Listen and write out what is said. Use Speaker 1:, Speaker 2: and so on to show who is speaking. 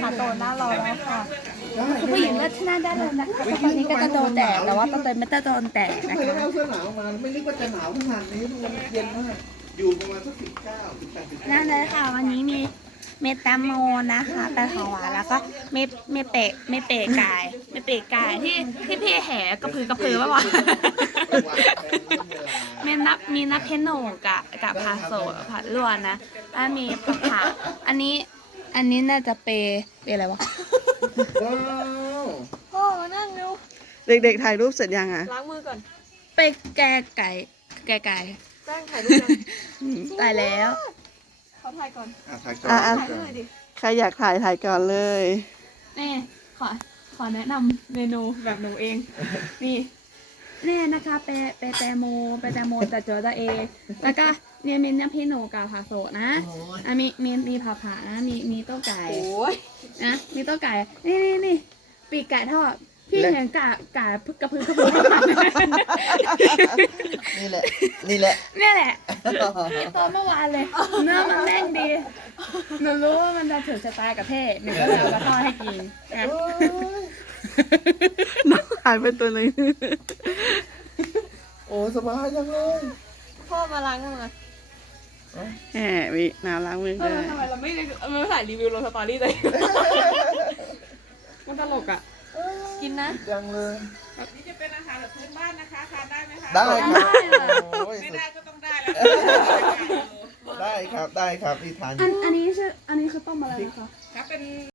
Speaker 1: ขาโตหน้ารอแล้วค่ะคุณผู้หญิงเลือกที่หน้าได้เลยนะคะตอนนี้ก็จะโดนแดดแต่ว่าตอนนี้ไม่ได้โดนแดด
Speaker 2: ทำ
Speaker 1: นะ
Speaker 2: ไมเรา
Speaker 1: คะ
Speaker 2: ไม่เอาเสื้อหนาวมาไม่นึกว่าจะหนาวขนาดนี้มันเย็นมากอยู่ประมาณสัก19 18
Speaker 1: นั่นเลยค่ะวันนี้มีเม็ดแตงโมนะคะเป็นของหวานแล้วก็เปะไก่ที่พี่แห่กระพือป่ะวะมีนับเพนโหนกับพาโซผัดลวนนะแล้วมีผักอันนี้น่าจะเปอะไรวะ
Speaker 2: ว้าว
Speaker 3: พ่อมานั่งเร็ว
Speaker 4: เด็กๆถ่ายรูปเสร็จยังอ่ะ
Speaker 3: ล้างมือก่อน
Speaker 1: ไปแกะไก่
Speaker 3: แป้งถ่ายรูปยัง
Speaker 1: ตายแล้ว
Speaker 3: เขาถ่ายก่อน
Speaker 2: ถ่ายก่อน
Speaker 4: อ่ะ
Speaker 3: ถ่ายให้หน่อยดิ
Speaker 4: ใครอยากถ่ายก่อนเลย
Speaker 1: นี่ขอแนะนำเมนูแบบหนูเอง นี่นะคะเปแตงโมแต่เจอตัวเองแล้วก็เนี่ยมีน้ำพริกหนูกับผักสดนะอ่ะมีผักผานะมีต้มไก่
Speaker 3: โอ้ย
Speaker 1: นะมีต้มไก่นี่ปีกไก่ทอดพี่เห็นไก่กระพือ
Speaker 2: นี่แหละนี่แหละ
Speaker 1: เนี่ยแหละไอตัวเมื่อวานเลยเนื้อมันแน่นดีหนูรู้ว่ามันจะถึงชะตากับเพ่หนูก็เลยเอามาทอดให้กินนะ
Speaker 4: น้องหายไปตัวหนึง
Speaker 2: โอ้สบายจังเลย
Speaker 3: พ่อมาล้างมือ
Speaker 4: แหมมีน้ำล้างมือด้วย
Speaker 3: ทำไมเราไม่ถ่ายรีวิวลงสตอรี่เลยมันตลกอ่ะ กินนะ
Speaker 2: จังเลย
Speaker 5: นี่จะเป็นอาหารแบบพื้นบ้านนะคะทานได้ไหมคะ
Speaker 2: ได้ครับโอ้ย
Speaker 5: ไม่ได้ก็ต้องได้แล้ว
Speaker 2: ได้ครับได้ครับที่ทาน
Speaker 1: อันนี้คือต้มอะไรนะคะ
Speaker 5: ครับเป็น